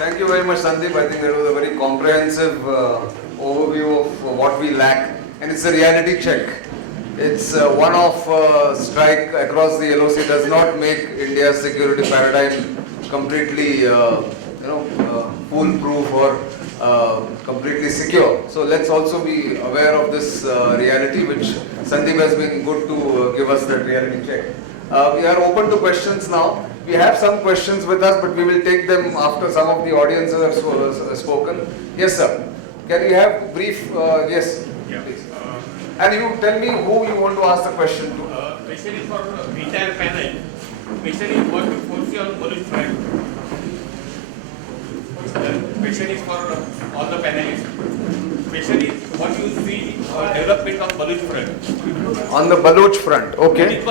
Thank you very much, Sandeep. I think that was a very comprehensive overview of what we lack, and it's a reality check. It's one-off strike across the LOC does not make India's security paradigm completely, foolproof or completely secure. So let's also be aware of this reality, which Sandeep has been good to give us that reality check. We are open to questions now. We have some questions with us, but we will take them after some of the audiences have spoken. Yes, sir. Can we have brief? Yes. Yeah. Please. And you tell me who you want to ask the question to. Question is for entire panel. Question is what you foresee on Baluch front. Question is for all the panelists. Question is what you see development of Baluch front. On the Baluch front, okay.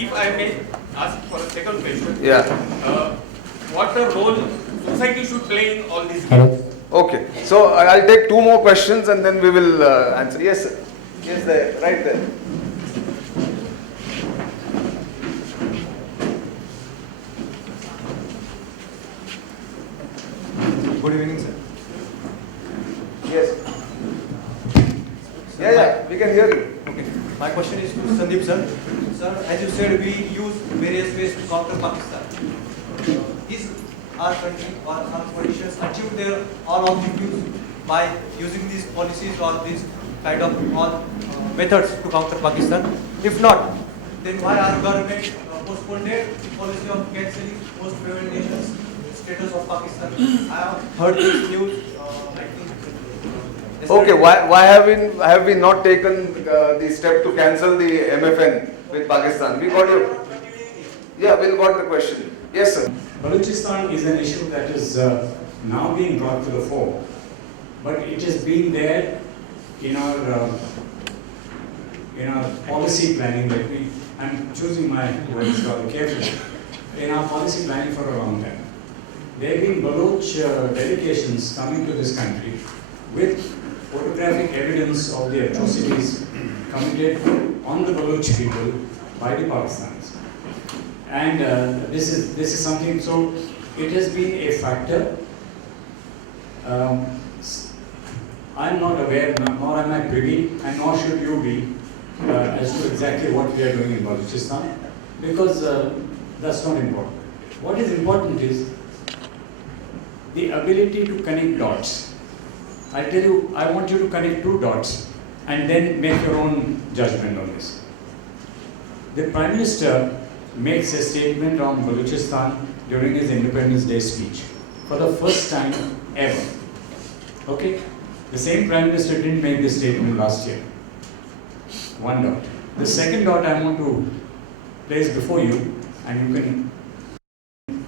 If I may ask for a second question. Yeah. What the role society should play in all these games? Hello. Okay. So I'll take two more questions and then we will answer. Yes, sir. Yes, there, right there. Good evening, sir. Yes. Yeah, we can hear you. Okay. My question is to Sandeep, sir. Sir, as you said, we use various ways to counter Pakistan. Is our country or our politicians achieve their all objectives by using these policies or these kind of all methods to counter Pakistan? If not, then why our government postponed the policy of cancelling most favored nations status of Pakistan? I have heard this news. I think. Okay, why have we not taken the step to cancel the MFN with Pakistan? We got you. Yeah, we got the question. Yes, sir. Balochistan is an issue that is now being brought to the fore, but it has been there in our policy planning that I'm choosing my words rather carefully, in our policy planning for a long time. There have been Baloch delegations coming to this country with photographic evidence of the atrocities committed on the Baloch people by the Pakistanis. And this is something, so it has been a factor. I'm not aware, nor am I privy, and nor should you be, as to exactly what we are doing in Balochistan, because that's not important. What is important is the ability to connect dots. I tell you, I want you to connect two dots and then make your own judgment on this. The Prime Minister makes a statement on Balochistan during his Independence Day speech for the first time ever. Okay? The same Prime Minister didn't make this statement last year. One dot. The second dot I want to place before you, and you can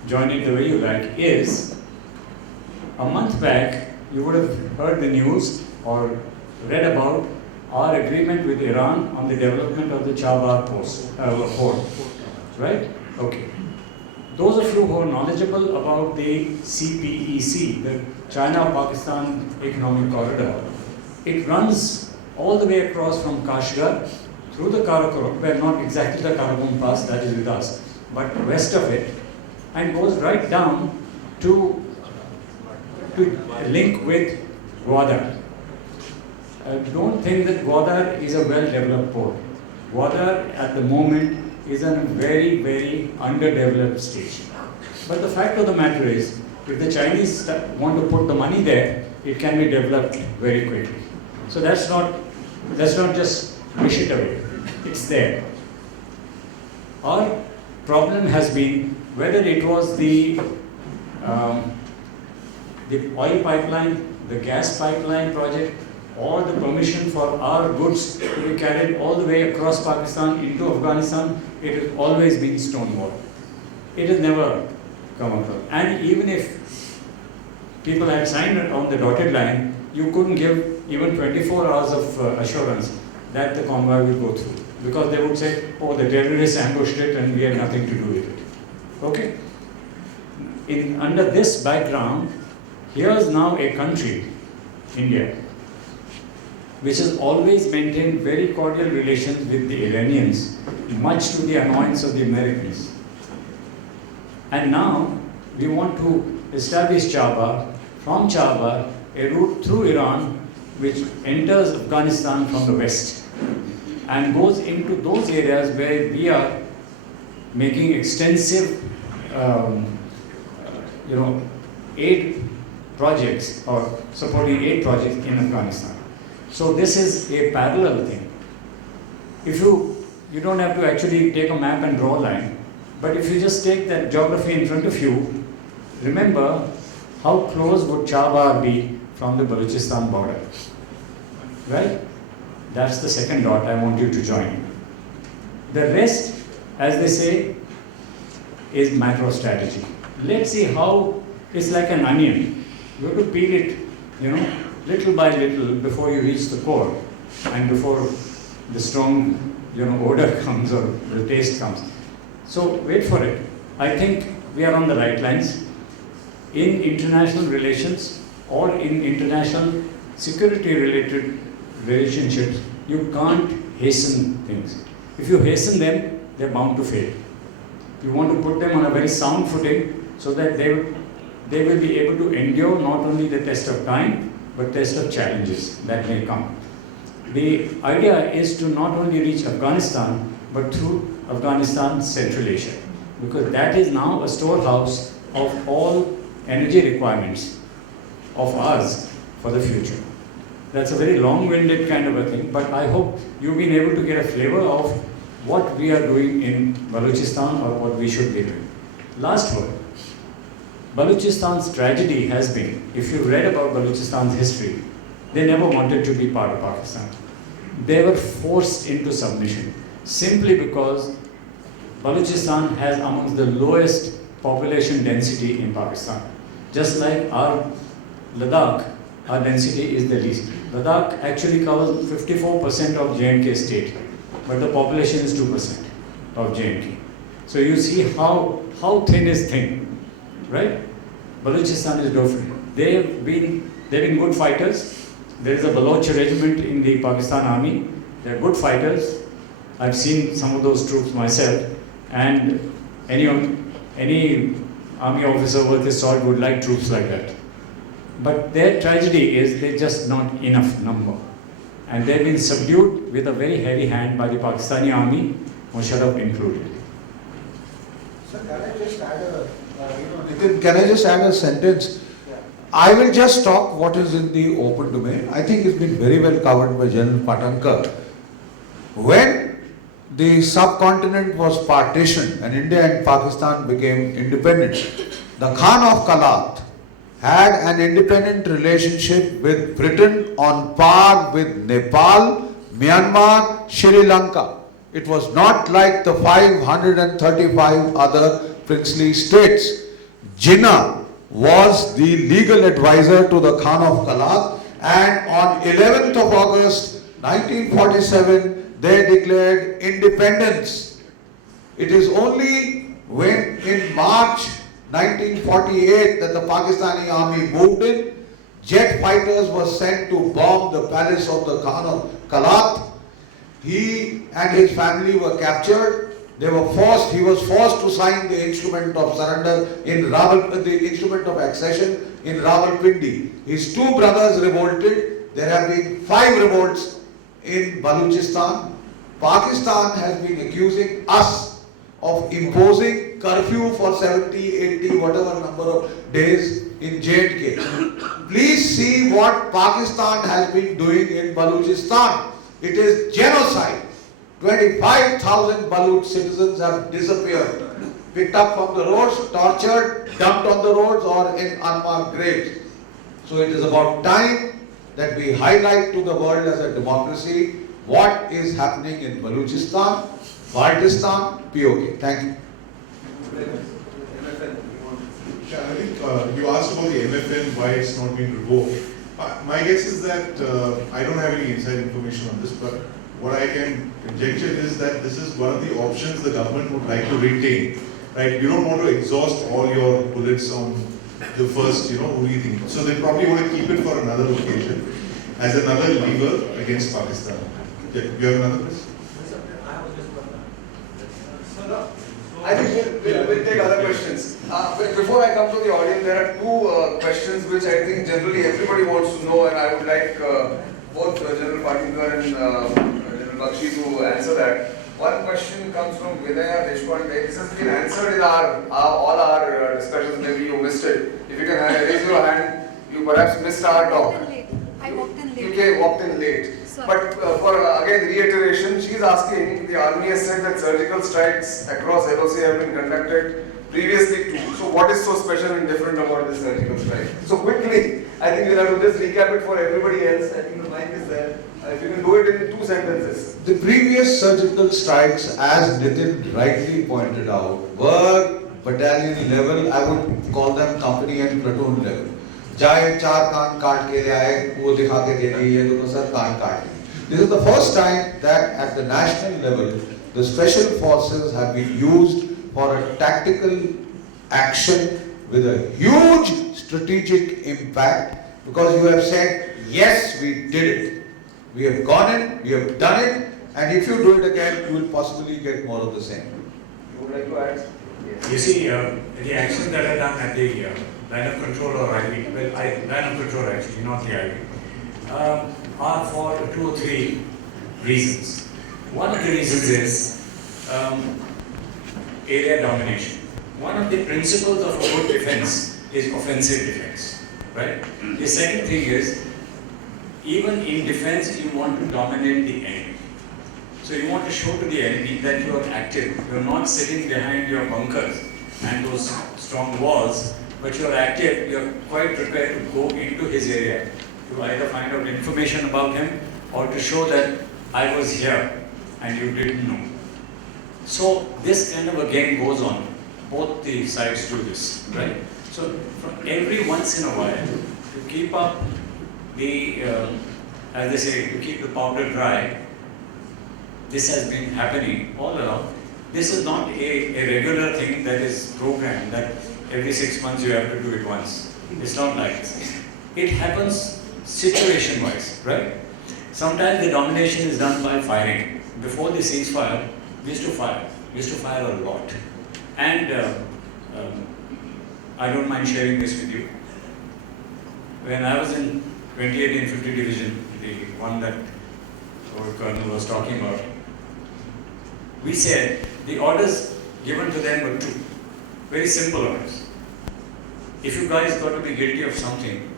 join it the way you like, is a month back you would have heard the news or read about our agreement with Iran on the development of the Chabahar port. Right? Okay. Those of you who are knowledgeable about the CPEC, the China-Pakistan Economic Corridor, it runs all the way across from Kashgar through the Karakoram, well, not exactly the Karakoram Pass, that is with us, but west of it, and goes right down to link with Gwadar. Don't think that Gwadar is a well-developed port. Gwadar at the moment is in a very, very underdeveloped stage. But the fact of the matter is, if the Chinese want to put the money there, it can be developed very quickly. So that's not just wish it away. It's there. Our problem has been whether it was the oil pipeline, the gas pipeline project, or the permission for our goods to be carried all the way across Pakistan into Afghanistan, it has always been stonewalled. It has never come across. And even if people had signed it on the dotted line, you couldn't give even 24 hours of assurance that the convoy will go through. Because they would say, oh, the terrorists ambushed it and we had nothing to do with it. Okay? Under this background, here's now a country, India, which has always maintained very cordial relations with the Iranians, much to the annoyance of the Americans. And now we want to establish Chahbar, from Chahbar, a route through Iran which enters Afghanistan from the west and goes into those areas where we are making extensive aid projects or supporting aid projects in Afghanistan. So this is a parallel thing. If you don't have to actually take a map and draw a line, but if you just take that geography in front of you, remember how close would Chahbar be from the Balochistan border? Well, that's the second dot I want you to join. The rest, as they say, is macro strategy. Let's see how it's like an onion. You have to peel it, little by little before you reach the core and before the strong, odor comes or the taste comes. So wait for it. I think we are on the right lines. In international relations or in international security related relationships, you can't hasten things. If you hasten them, they're bound to fail. You want to put them on a very sound footing so that they will be able to endure not only the test of time, but test of challenges that may come. The idea is to not only reach Afghanistan, but through Afghanistan, Central Asia, because that is now a storehouse of all energy requirements of ours for the future. That's a very long-winded kind of a thing, but I hope you've been able to get a flavor of what we are doing in Balochistan or what we should be doing. Last word. Balochistan's tragedy has been, if you read about Balochistan's history, they never wanted to be part of Pakistan. They were forced into submission simply because Balochistan has amongst the lowest population density in Pakistan. Just like our Ladakh, our density is the least. Ladakh actually covers 54% of J&K state, but the population is 2% of J&K. So you see how thin is thin, right? Balochistan is different. They've been good fighters. There is a Baloch regiment in the Pakistan army. They're good fighters. I've seen some of those troops myself, and any army officer worth his salt would like troops like that. But their tragedy is they're just not enough number. And they've been subdued with a very heavy hand by the Pakistani army, Musharraf included. Sir, can I just add Nitin, can I just add a sentence? I will just talk what is in the open domain. I think it's been very well covered by General Patankar. When the subcontinent was partitioned and India and Pakistan became independent, the Khan of Kalat had an independent relationship with Britain on par with Nepal, Myanmar, Sri Lanka. It was not like the 535 other princely states. Jinnah was the legal advisor to the Khan of Kalat, and on 11th of August 1947 they declared independence. It is only when in March 1948 that the Pakistani army moved in. Jet fighters were sent to bomb the palace of the Khan of Kalat. He and his family were captured. He was forced to sign the instrument of surrender the instrument of accession in Rawalpindi. His two brothers revolted. There have been 5 revolts in Balochistan. Pakistan has been accusing us of imposing curfew for 70, 80, whatever number of days in J&K. Please see what Pakistan has been doing in Balochistan. It is genocide. 25,000 Baloch citizens have disappeared, picked up from the roads, tortured, dumped on the roads or in unmarked graves. So it is about time that we highlight to the world as a democracy what is happening in Balochistan, Baltistan, POK. Thank you. Yeah, I think you asked about the MFN, why it's not been revoked. My guess is that I don't have any inside information on this, but what I can conjecture is that this is one of the options the government would like to retain. Right? You don't want to exhaust all your bullets on the first, who do you think? So they probably want to keep it for another occasion as another lever against Pakistan. Yeah, you have another question? I think we'll take other questions. Before I come to the audience, there are two questions which I think generally everybody wants to know, and I would like both General Patankar and General Bakshi to answer that. One question comes from Vinaya Deshpande. This has been answered in all our discussions. Maybe you missed it. If you can raise your hand, you perhaps missed our talk. I walked in late. You walked in late. Sorry. But for again reiteration, she is asking, the army has said that surgical strikes across LOC have been conducted previously too. So what is so special and different about this surgical strike? So quickly, I think we'll have to just recap it for everybody else. I think the mic is there. If you can do it in 2 sentences. The previous surgical strikes, as Nitin rightly pointed out, were battalion level, I would call them company and platoon level. जाए 4 कान काट के ले आए, वो दिखा के दे दिए, ये दोनों सर कान काट लिए. This is the first time that at the national level, the special forces have been used for a tactical action with a huge strategic impact, because you have said, yes, we did it. We have gone in, we have done it, and if you do it again, you will possibly get more of the same. You would like to add? Yes. You see, the actions that are done at the line of control or IV, well, line of control actually, not the IV, are for 2 or 3 reasons. One of the reasons is area domination. One of the principles of a good defense is offensive defense, right? The second thing is, even in defense, you want to dominate the enemy. So you want to show to the enemy that you are active. You are not sitting behind your bunkers and those strong walls, but you are active. You are quite prepared to go into his area to either find out information about him or to show that I was here and you didn't know. So this kind of a game goes on. Both the sides do this, right? So from every once in a while, to keep up the, as they say, to keep the powder dry, this has been happening all along. This is not a regular thing that is programmed, that every 6 months you have to do it once. It's not like this. It happens situation-wise, right? Sometimes the domination is done by firing. Before the ceasefire, we used to fire. We used to fire a lot. And I don't mind sharing this with you. When I was in 28 Infantry Division, the one that our colonel was talking about, we said the orders given to them were 2. Very simple orders. If you guys got to be guilty of something,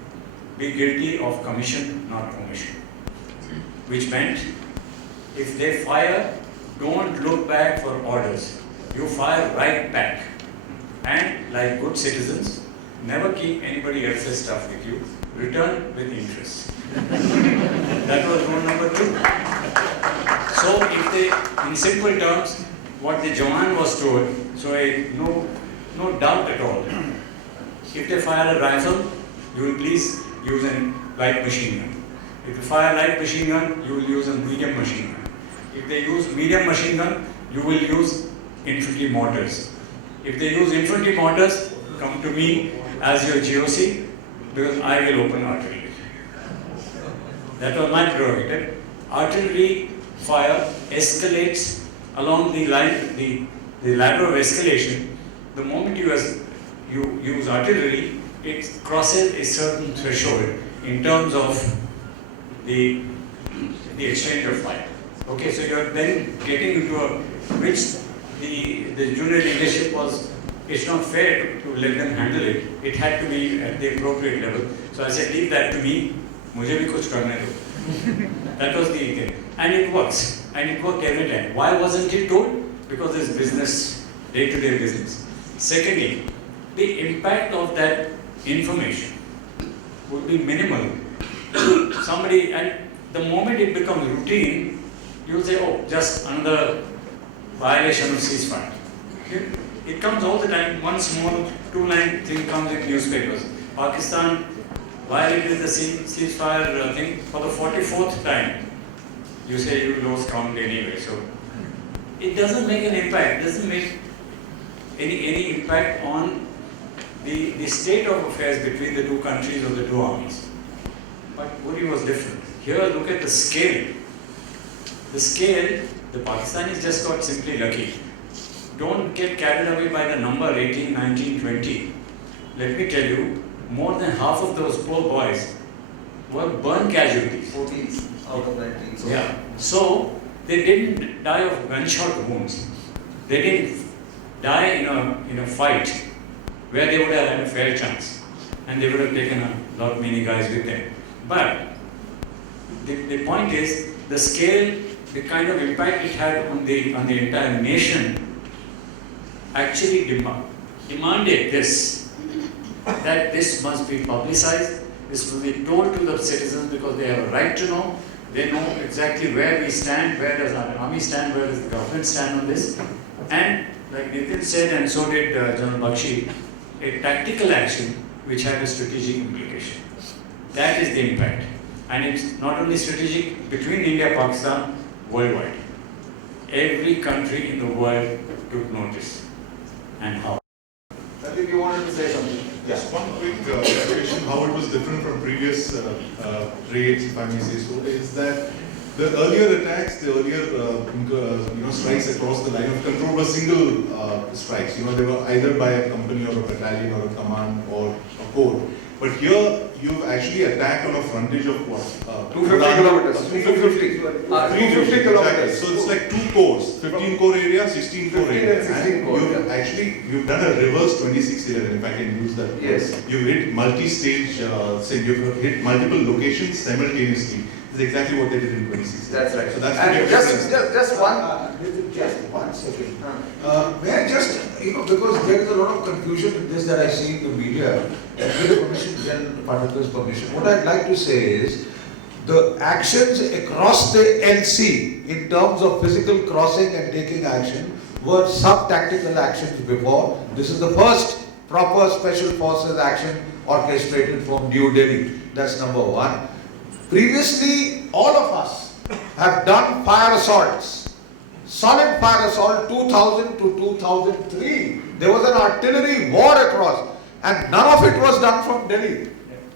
be guilty of commission, not commission. Which meant, if they fire, don't look back for orders. You fire right back. And like good citizens, never keep anybody else's stuff with you. Return with interest. That was rule number 2. So if they, in simple terms, what the Jawan was told, so no doubt at all. If they fire a rifle, you will please use a light machine gun. If you fire light machine gun, you will use a medium machine gun. If they use medium machine gun, you will use infantry mortars. If they use infantry mortars, come to me as your GOC, because I will open artillery. That was my prerogative. Artillery fire escalates along the line, the ladder of escalation. The moment you use artillery, it crosses a certain threshold in terms of the exchange of fire. Okay, so you are then getting into a, which the junior leadership was, it's not fair to let them handle it. It had to be at the appropriate level. So I said, leave that to me, mujhe bhi kuch karne do. That was the thing. And it works. And it worked every time. Why wasn't it told? Because it's business, day-to-day business. Secondly, the impact of that information would be minimal. Somebody, and the moment it becomes routine, you'll say, oh, just another violation of ceasefire. Okay? It comes all the time. One small 2-line thing comes in newspapers. Pakistan violated the ceasefire thing for the 44th time. You say you lost count anyway. So it doesn't make an impact. It doesn't make any impact on the state of affairs between the 2 countries or the 2 armies. But Uri was different. Here, look at the scale. The scale, the Pakistanis just got simply lucky don't get carried away by the number 18, 19, 20. Let me tell you, more than half of those poor boys were burn casualties. 14 out of 19. So Yeah. So they didn't die of gunshot wounds. They didn't die in a fight where they would have had a fair chance, and they would have taken a lot many guys with them. But the point is the scale, the kind of impact it had on the entire nation actually demanded this, that this must be publicized, this must be told to the citizens because they have a right to know. They know exactly where we stand, where does our army stand, where does the government stand on this. And like Nitin said, and so did General Bakshi, a tactical action which had a strategic implication. That is the impact. And it's not only strategic between India and Pakistan, worldwide. Every country in the world took notice. And how? Sandeep, you wanted to say something? Just one quick clarification, how it was different from previous raids, if I may say so, is that the earlier attacks, the earlier strikes across the line of control were single strikes. They were either by a company or a battalion or a command or a corps. But here, you've actually attacked on a frontage of what? 250 kilometers. 250. 250 kilometers. Exactly. So it's like 2 cores, 15 core area, 16 core 15 area. and 16 core, you've yeah. actually, you've done a reverse 2611, if I can use that. Yes. You've hit multi-stage, you've hit multiple locations simultaneously. This is exactly what they did in 26. That's right. So that's And the just one. Just 1 second. May I just, because there is a lot of confusion in this that I see in the media, and with the permission, General Patankar's permission, what I'd like to say is, the actions across the LC in terms of physical crossing and taking action were sub-tactical actions before. This is the first proper special forces action orchestrated from New Delhi. That's number 1. Previously, all of us have done fire assaults. Solid fire assault 2000 to 2003. There was an artillery war across, and none of it was done from Delhi.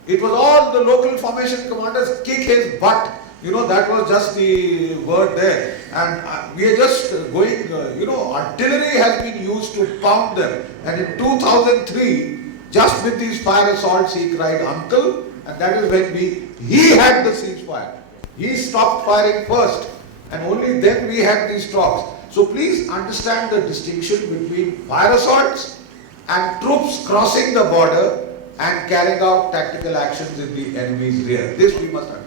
It was all the local formation commanders kick his butt. That was just the word there. And we are just going, artillery has been used to pound them. And in 2003, just with these fire assaults, he cried, "Uncle," and that is when he had the ceasefire. He stopped firing first, and only then we had these talks. So please understand the distinction between fire assaults and troops crossing the border and carrying out tactical actions in the enemy's rear. This we must understand.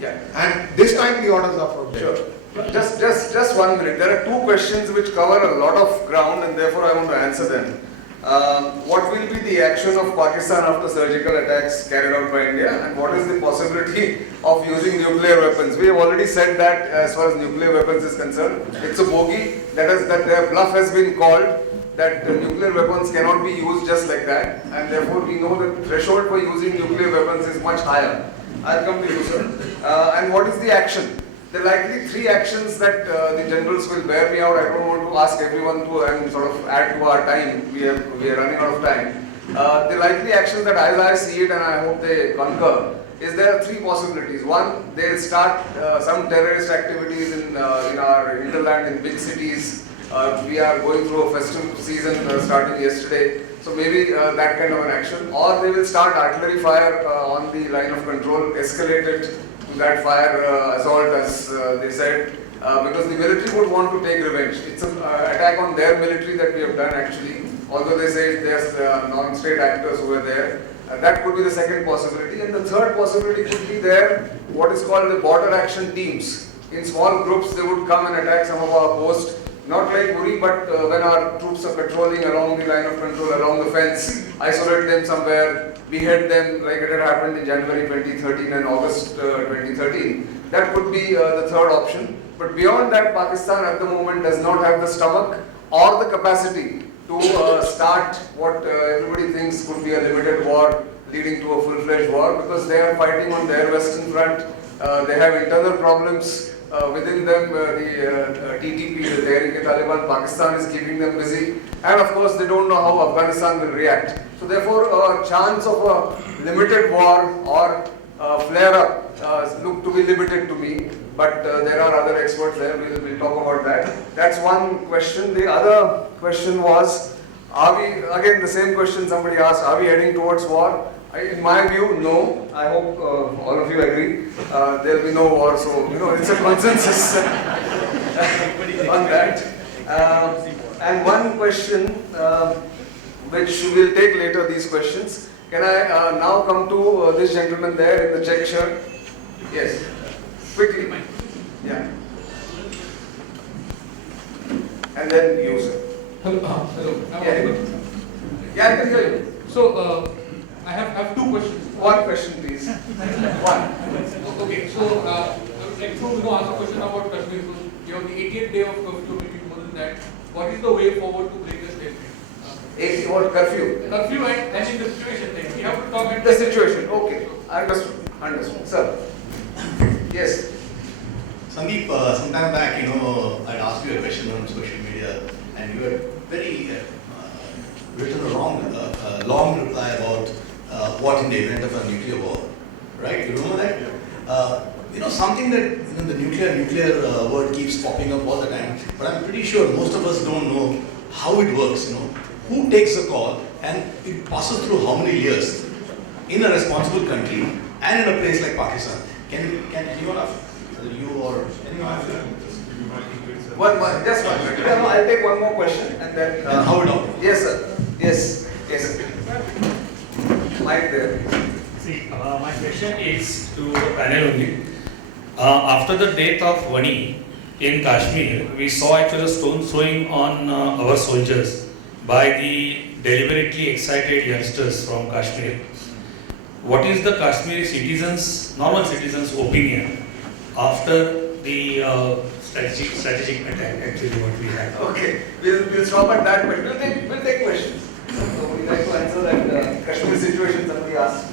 Yeah. And this time the orders are from there. Sure. Just 1 minute. There are 2 questions which cover a lot of ground, and therefore I want to answer them. What will be the action of Pakistan after surgical attacks carried out by India, and what is the possibility of using nuclear weapons? We have already said that as far as nuclear weapons is concerned, it's a bogey. That their bluff has been called, that nuclear weapons cannot be used just like that, and therefore we know the threshold for using nuclear weapons is much higher. I'll come to you, sir. And what is the action? There are likely 3 actions that the generals will bear me out. I don't want to ask everyone to and sort of add to our time. We are running out of time. The likely actions that as I see it, and I hope they concur, is there are 3 possibilities. One, they'll start some terrorist activities in our hinterland in big cities. We are going through a festive season starting yesterday. So maybe that kind of an action. Or they will start artillery fire on the line of control, escalate it to that fire assault as they said, because the military would want to take revenge. It's an attack on their military that we have done actually, although they say there's non-state actors who were there. That could be the second possibility. And the third possibility could be there, what is called the border action teams. In small groups they would come and attack some of our posts. Not like Uri, but when our troops are patrolling along the line of control, along the fence, isolate them somewhere, behead them like it had happened in January 2013 and August 2013. That could be the third option. But beyond that, Pakistan at the moment does not have the stomach or the capacity to start what everybody thinks could be a limited war leading to a full-fledged war, because they are fighting on their western front. They have internal problems. Within them, the TTP, the Tehreek-e-Taliban, Pakistan is keeping them busy, and of course they don't know how Afghanistan will react. So therefore, a chance of a limited war or flare-up look to be limited to me, but there are other experts there. We'll talk about that. That's one question. The other question was, are we, again the same question somebody asked, are we heading towards war? In my view, no. I hope all of you agree. There will be no war, so it's a consensus on that. And one question which we'll take later, these questions. Can I now come to this gentleman there in the check shirt? Yes, quickly. Yeah. And then you, sir. Hello. Hello. Am I Yeah. audible? Yeah, I can hear you. So, I have two questions. One question, please. One. Okay, so I would like to ask a question about Kashmir. So, you have the 80th day of curfew, maybe more than that. What is the way forward to break the stalemate? 80 what curfew? Curfew and in the situation, like we have to talk at The situation. Okay. Understood. Understood. Sir. Yes. Sandeep, sometime back, I'd asked you a question on social media, and you had very written a long reply about what in the event of a nuclear war, right? You remember that? Something that the nuclear word keeps popping up all the time, but I'm pretty sure most of us don't know how it works. Who takes the call, and it passes through how many years in a responsible country and in a place like Pakistan. Can anyone of you or anyone of you? Just one minute. No, I'll take one more question and then. And how it all? Yes, sir. Yes. Yes. Mic there. See, my question is to the panel only. After the death of Vani in Kashmir, we saw actually a stone throwing on our soldiers by the deliberately excited youngsters from Kashmir. What is the Kashmiri citizens, normal citizens' opinion after the strategic attack actually what we had? Okay. We'll stop at that, but we'll take questions. So we'd like to answer that Kashmir situation somebody asked.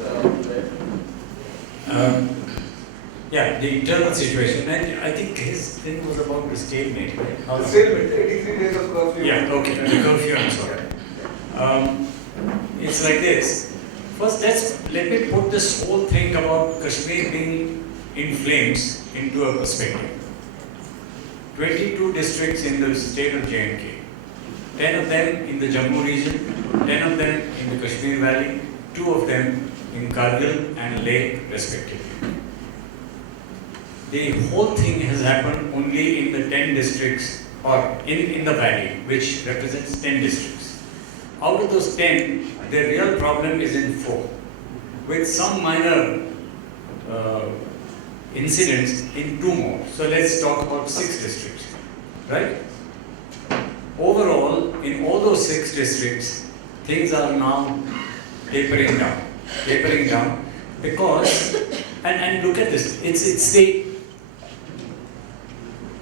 Yeah, the internal situation, and I think his thing was about the stalemate, right? How The long- stalemate, 83 days of curfew. Yeah, okay, the curfew, I'm sorry. It's like this. First, let me put this whole thing about Kashmir being in flames into a perspective. 22 districts in the state of J&K, 10 of them in the Jammu region, 10 of them in the Kashmir Valley, 2 of them in Kargil and Leh respectively. The whole thing has happened only in the 10 districts or in the valley, which represents 10 districts. Out of those 10, the real problem is in 4, with some minor incidents in 2 more. So let's talk about 6 districts, right? Overall, in all those 6 districts, things are now tapering down because, and look at this,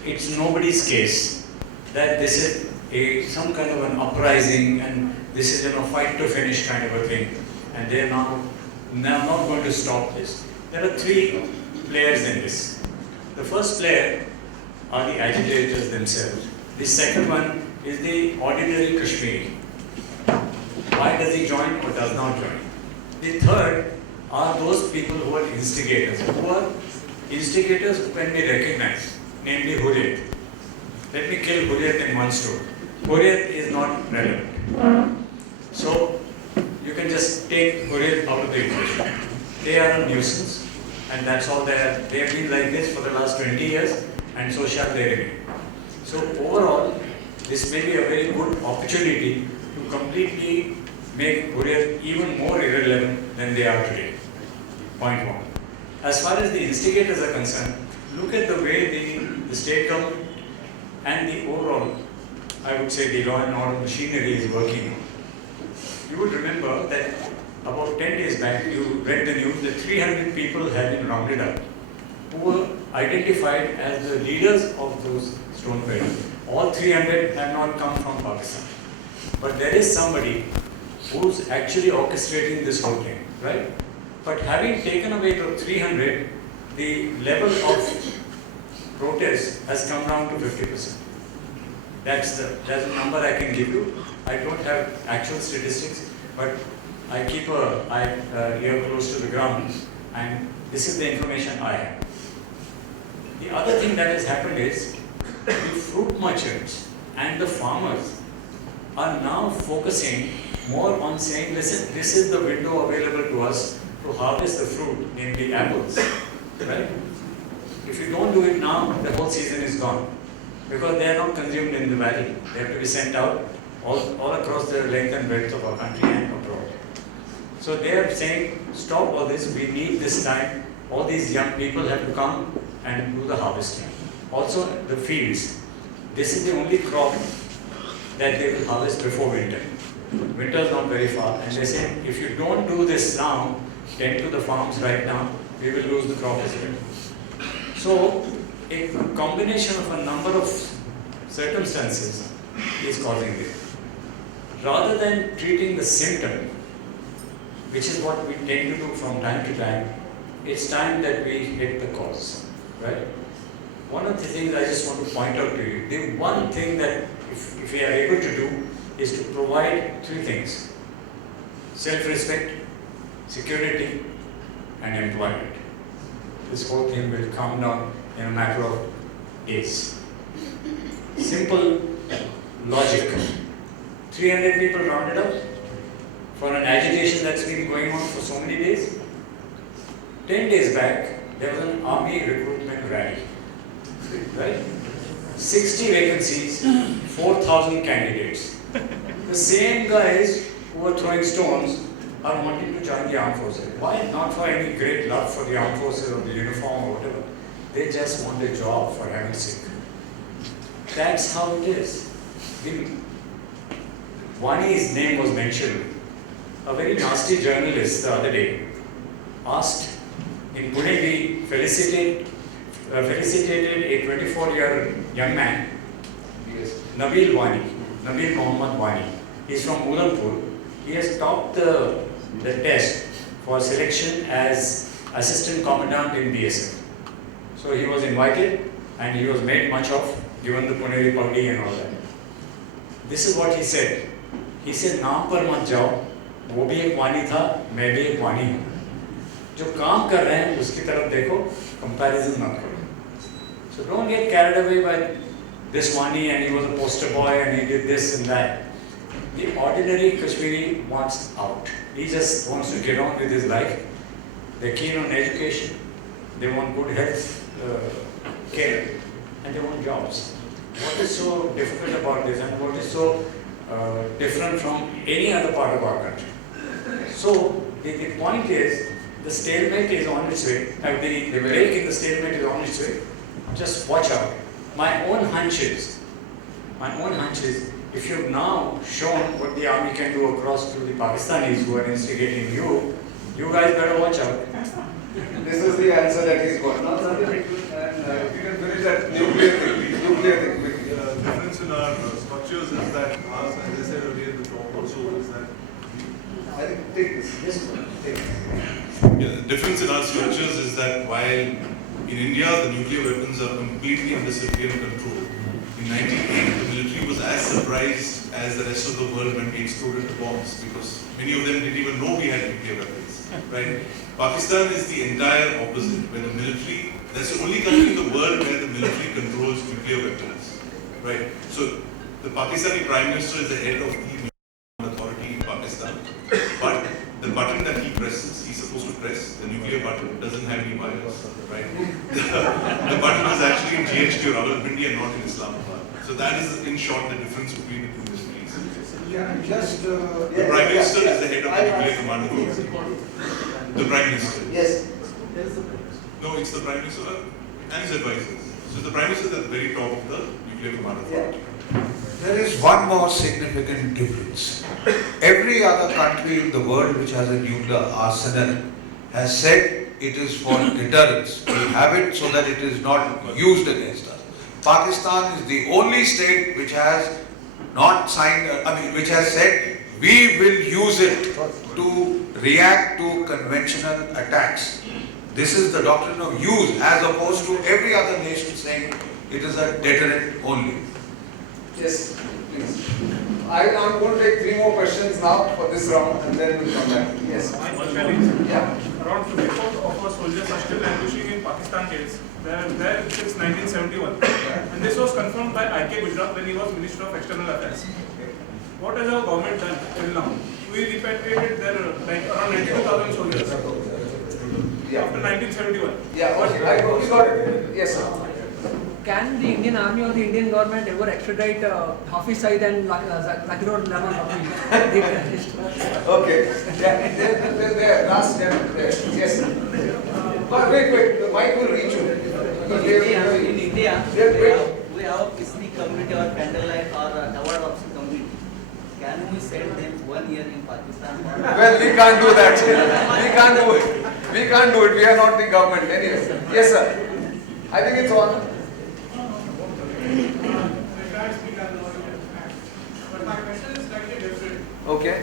it's nobody's case that this is some kind of an uprising and this is fight to finish kind of a thing, and they're now not going to stop this. There are 3 players in this. The first player are the agitators themselves. The second one is the ordinary Kashmiri. Why does he join or does not join? The third are those people who are instigators. Who are instigators who can be recognized, namely Hurriyat. Let me kill Hurriyat in one stroke. Hurriyat is not relevant. So you can just take Hurriyat out of the equation. They are a nuisance, and that's all they are. They have been like this for the last 20 years, and so shall they remain. So overall, this may be a very good opportunity to completely make Hurriyat even more irrelevant than they are today. Point 1. As far as the instigators are concerned, look at the way the state government and the overall, I would say, the law and order machinery is working. You would remember that about 10 days back, you read the news that 300 people had been rounded up who were identified as the leaders of those stone quarries. All 300 have not come from Pakistan. But there is somebody who's actually orchestrating this whole thing, right? But having taken away the 300, the level of protest has come down to 50%. That's a number I can give you. I don't have actual statistics, but I keep an ear close to the ground. And this is the information I have. The other thing that has happened is the fruit merchants and the farmers are now focusing more on saying, listen, this is the window available to us to harvest the fruit, namely apples, right? If you don't do it now, the whole season is gone because they are not consumed in the valley. They have to be sent out all across the length and breadth of our country and abroad. So they are saying, stop all this, we need this time. All these young people have to come and do the harvesting. Also the fields. This is the only crop that they will harvest before winter. Winter is not very far, and they say, if you don't do this now, tend to the farms right now, we will lose the crop as well. So, a combination of a number of circumstances is causing this. Rather than treating the symptom, which is what we tend to do from time to time, it's time that we hit the cause, right? One of the things I just want to point out to you, the one thing that if we are able to do is to provide three things: self-respect, security, and employment. This whole thing will come down in a matter of days. Simple logic. 300 people rounded up for an agitation that's been going on for so many days. 10 days back, there was an army recruitment rally. Right? 60 vacancies, 4,000 candidates. The same guys who are throwing stones are wanting to join the armed forces. Why? Not for any great love for the armed forces or the uniform or whatever. They just want a job, for heaven's sake. That's how it is. Vani's name was mentioned. A very nasty journalist the other day asked, in Pune we felicitated a 24-year young man, Nabil Mohammed Wani. He's from Udhampur. He has topped the test for selection as assistant commandant in BSF. So he was invited and he was made much of, given the Puneri Pagdi and all that. This is what he said. He said, नाम पर मत जाओ, वो भी एक वाणी था, मैं भी एक वाणी हूँ. जो काम कर रहे हैं उसकी तरफ देखो, comparison मत करो. So don't get carried away by this Wani and he was a poster boy and he did this and that. The ordinary Kashmiri wants out. He just wants to get on with his life. They're keen on education. They want good health care and they want jobs. What is so difficult about this and what is so different from any other part of our country? So the point is, the stalemate is on its way. The break in the stalemate is on its way. Just watch out. My own hunch is, if you've now shown what the army can do across to the Pakistanis who are instigating you, you guys better watch out. This is the answer that he's got. Now, Sandeep, and if you can finish that nuclear thing. The difference in our structures is that, as I said earlier, the talk also is that. I think take this. Yes, take this. Yeah, the difference in our structures is that while in India the nuclear weapons are completely under civilian control, in 1980 the military was as surprised as the rest of the world when we exploded the bombs, because many of them didn't even know we had nuclear weapons. Right? Pakistan is the entire opposite, where the military, that's the only country in the world where the military controls nuclear weapons. Right? So the Pakistani Prime Minister is the head of the nuclear authority in Pakistan, but the button that he presses, he's supposed to press, the nuclear button, doesn't have any wires. Right? The button is actually in GHQ or Rawalpindi and not in Islamabad. So that is, in short, the difference between the two ministries. The Prime Minister is the head of the nuclear command authority. The Prime Minister. Yes. No, it's the Prime Minister and his advisors. So the Prime Minister is at the very top of the nuclear command authority. There is one more significant difference. Every other country in the world which has a nuclear arsenal has said it is for deterrence. We have it so that it is not used against us. Pakistan is the only state which has not signed, which has said we will use it to react to conventional attacks. This is the doctrine of use, as opposed to every other nation saying it is a deterrent only. Yes, please. I'm going to take 3 more questions now for this round and then we'll come back. Yes. My question is, Yeah. around 54 of our soldiers are still languishing in Pakistan jails. They are there since 1971. And this was confirmed by I.K. Gujarat when he was Minister of External Affairs. What has our government done till now? We repatriated their around 92,000 soldiers after 1971. Yeah, we got it. Yes, sir. Can the Indian Army or the Indian government ever extradite Hafiz Saeed and Zakirur Rahman? Okay. Yeah, they're last step there. Yes, sir. But wait, the mic will reach you. In India, Wait. we have a Kisni community or candlelight or award option community. Can we send them 1 year in Pakistan? Well, we can't do that. We can't do it. We can't do it. We are not the government. Anyway. Yes, sir. I think it's on. But my question is slightly different. Okay.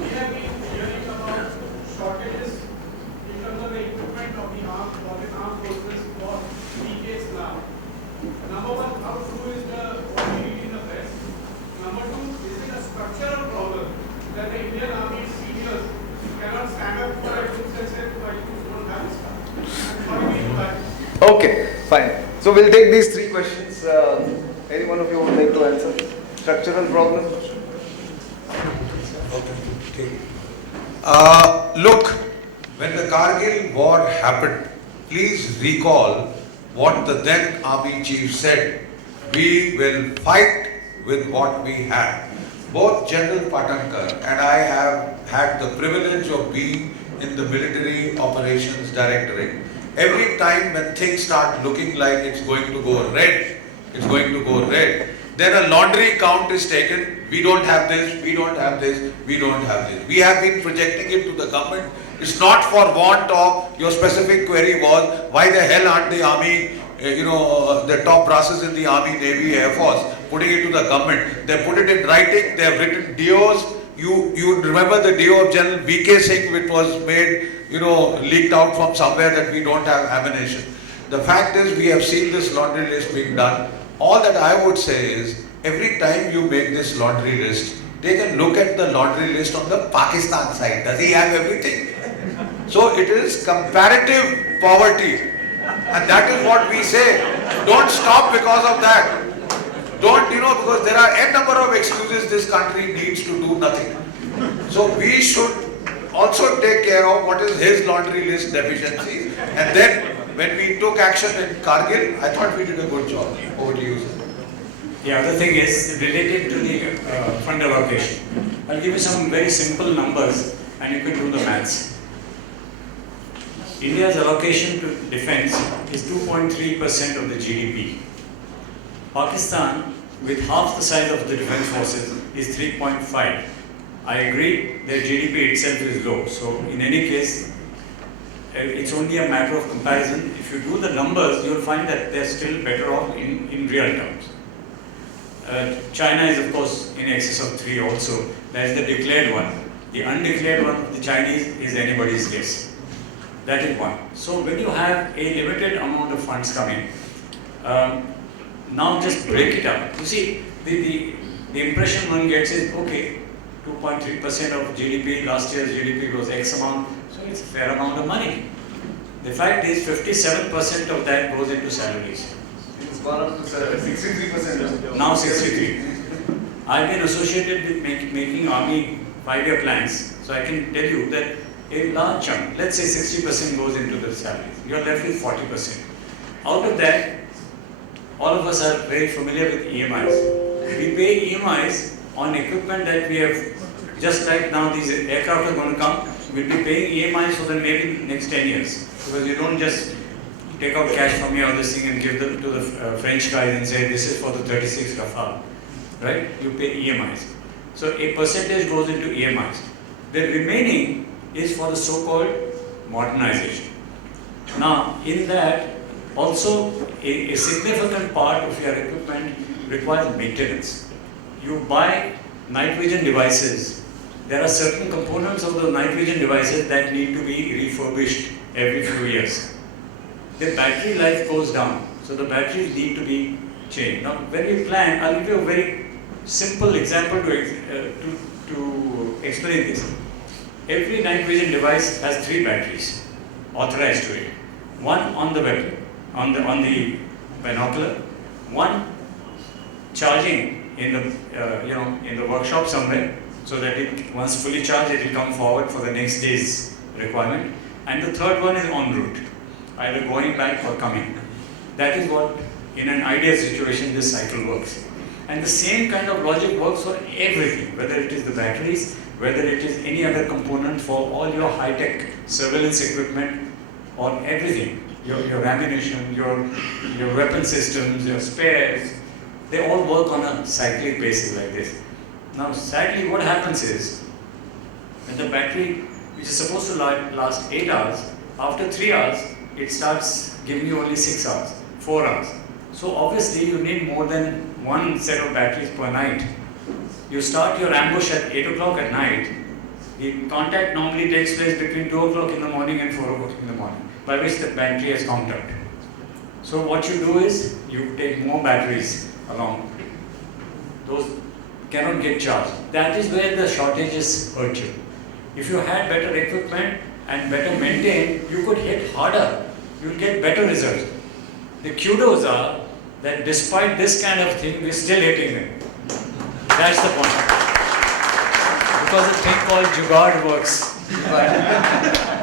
We have been hearing about shortages in terms of the equipment of the armed forces for decades now. Number one, how true is what we read in the press? Number two, is it a structural problem that the Indian Army seniors cannot stand up for a troops and say, "My troops don't have this stuff"? And how do we do that? Okay, fine. So we'll take these three questions. Any one of you would like to answer? Structural problem? Look, when the Kargil war happened, please recall what the then army chief said. We will fight with what we have. Both General Patankar and I have had the privilege of being in the military operations directorate. Every time when things start looking like it's going to go red, then a laundry count is taken. We don't have this, we don't have this, we don't have this. We have been projecting it to the government. It's not for want of, your specific query was, why the hell aren't the army, the top brasses in the army, navy, air force, putting it to the government. They put it in writing, they have written DOs. You remember the DO of General V.K. Singh, which was made, leaked out from somewhere that we don't have ammunition. The fact is, we have seen this laundry list being done. All that I would say is, every time you make this laundry list, they can look at the laundry list on the Pakistan side. Does he have everything? So it is comparative poverty. And that is what we say. Don't stop because of that. Don't, because there are n number of excuses this country needs to do nothing. So we should also take care of what is his laundry list deficiencies. And then when we took action in Kargil, I thought we did a good job. Over to you, sir. The other thing is related to the fund allocation. I'll give you some very simple numbers and you can do the maths. India's allocation to defense is 2.3% of the GDP. Pakistan, with half the size of the defense forces, is 3.5. I agree their GDP itself is low. So in any case, it's only a matter of comparison. If you do the numbers, you'll find that they're still better off in real terms. China is of course in excess of 3 also. That is the declared one. The undeclared one of the Chinese is anybody's guess. That is one. So when you have a limited amount of funds coming, now just break it up. You see, the impression one gets is, okay, 2.3% of GDP, last year's GDP was X amount, so it's a fair amount of money. The fact is 57% of that goes into salaries. It's gone up to 63%. Now 63. I've been associated with making army 5-year plans, so I can tell you that a large chunk, let's say 60% goes into the salaries. You're left with 40%. Out of that, all of us are very familiar with EMIs. We pay EMIs on equipment that we have, just like now these aircraft are going to come, we'll be paying EMIs for the maybe next 10 years. Because you don't just take out cash from your other thing and give them to the French guys and say this is for the 36 Rafale, right? You pay EMIs. So a percentage goes into EMIs. The remaining is for the so-called modernization. Now, in that, also a significant part of your equipment requires maintenance. You buy night vision devices. There are certain components of the night vision devices that need to be refurbished every few years. The battery life goes down, so the batteries need to be changed. Now, when we plan, I'll give you a very simple example to explain this. Every night vision device has 3 batteries. authorized to it. One on the weapon, on the binocular, one charging in the in the workshop somewhere, so that it once fully charged it will come forward for the next day's requirement, and the third one is en route, either going back or coming. That is what, in an ideal situation, this cycle works. And the same kind of logic works for everything, whether it is the batteries, whether it is any other component for all your high-tech surveillance equipment, or everything, your ammunition, your weapon systems, your spares, they all work on a cyclic basis like this. Now, sadly, what happens is, when the battery, which is supposed to last 8 hours, after 3 hours, it starts giving you only 6 hours, 4 hours. So obviously, you need more than one set of batteries per night. You start your ambush at 8 o'clock at night. The contact normally takes place between 2 o'clock in the morning and 4 o'clock in the morning, by which the battery has conked out. So what you do is, you take more batteries along. Those cannot get charged. That is where the shortages hurt you. If you had better equipment and better maintained, you could hit harder. You will get better results. The kudos are that despite this kind of thing, we're still hitting them. That's the point. Because a thing called jugaad works.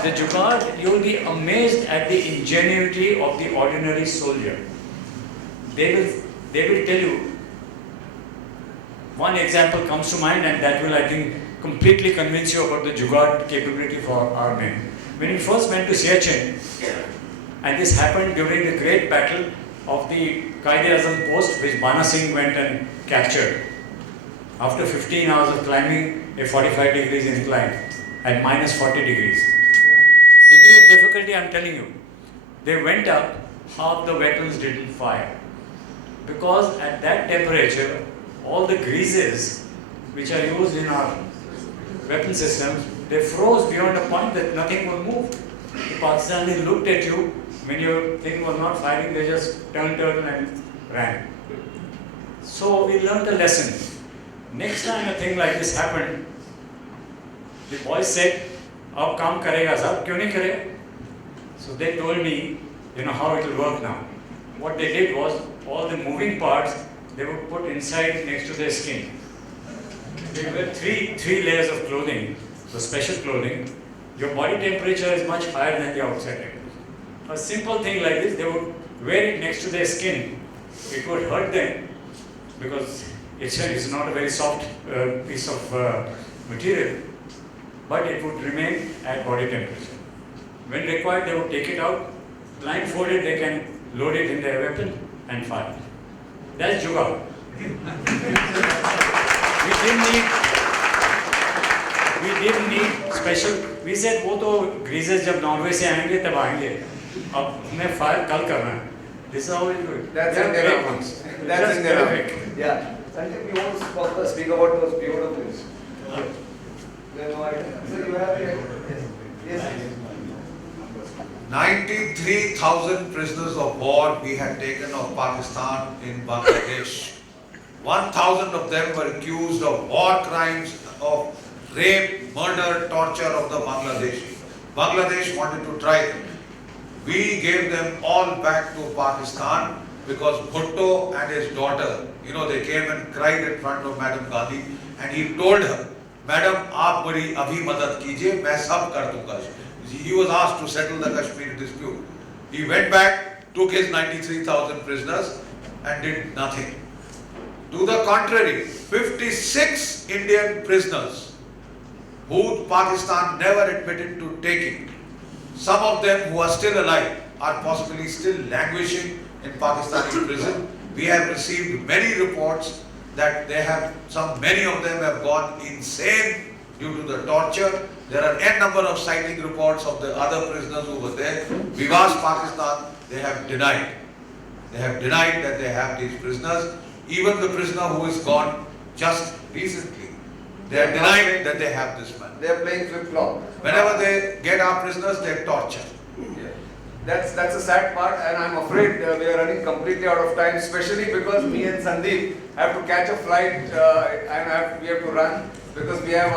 The jugaad, you will be amazed at the ingenuity of the ordinary soldier. They will tell you. One example comes to mind, and that will, I think, completely convince you about the jugaad capability for our men. When we first went to Siachen, and this happened during the great battle of the Qaid-e-Azam post, which Bana Singh went and captured. After 15 hours of climbing a 45 degrees incline at minus 40 degrees. Degree of difficulty, I'm telling you. They went up, half the weapons didn't fire. Because at that temperature, all the greases which are used in our weapon systems, they froze beyond a point that nothing would move. The Pakistanis looked at you, when your thing was not firing, they just turned and ran. So we learned a lesson. Next time a thing like this happened, the boys said, "Ab kaam karega sahab, kyun nahi karega?" So they told me, how it will work now. What they did was, all the moving parts, they would put inside next to their skin. There were three layers of clothing, so special clothing. Your body temperature is much higher than the outside temperature. A simple thing like this, they would wear it next to their skin. It would hurt them because it's not a very soft piece of material, but it would remain at body temperature. When required, they would take it out, blindfolded, they can load it in their weapon and fire. That's jugaad. We didn't need special. We said, वो तो greasers जब Norway से आएंगे तब आएंगे. अब हमें fire कल करना है. This is how we do it. That's Indian Army. That's Indian Army. Yeah. Sandeep, you want to speak about those POWs? You have no idea. So you have yes. 93,000 prisoners of war we had taken of Pakistan in Bangladesh. 1,000 of them were accused of war crimes, of rape, murder, torture of the Bangladeshi. Bangladesh wanted to try them. We gave them all back to Pakistan because Bhutto and his daughter, they came and cried in front of Madam Gandhi, and he told her, "Madam, aap meri abhi madad kijiye, main sab kar dunga." He was asked to settle the Kashmir dispute. He went back, took his 93,000 prisoners and did nothing. To the contrary, 56 Indian prisoners who Pakistan never admitted to taking. Some of them who are still alive are possibly still languishing in Pakistani prison. We have received many reports that many of them have gone insane due to the torture. There are n number of sighting reports of the other prisoners who were there. We've asked Pakistan, they have denied. They have denied that they have these prisoners. Even the prisoner who is gone just recently, they are denying that they have this man. They are playing flip-flop. Whenever they get our prisoners, they torture. Yeah. That's a sad part, and I'm afraid we are running completely out of time, especially because me and Sandeep have to catch a flight and we have to run. because we have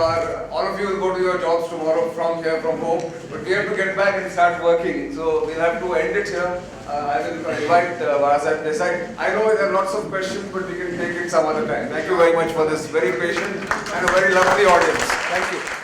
all of you will go to your jobs tomorrow from here, from home, but we have to get back and start working. So we'll have to end it here. I will invite Varazat Desai. I know there are lots of questions, but we can take it some other time. Thank you very much for this very patient and a very lovely audience. Thank you.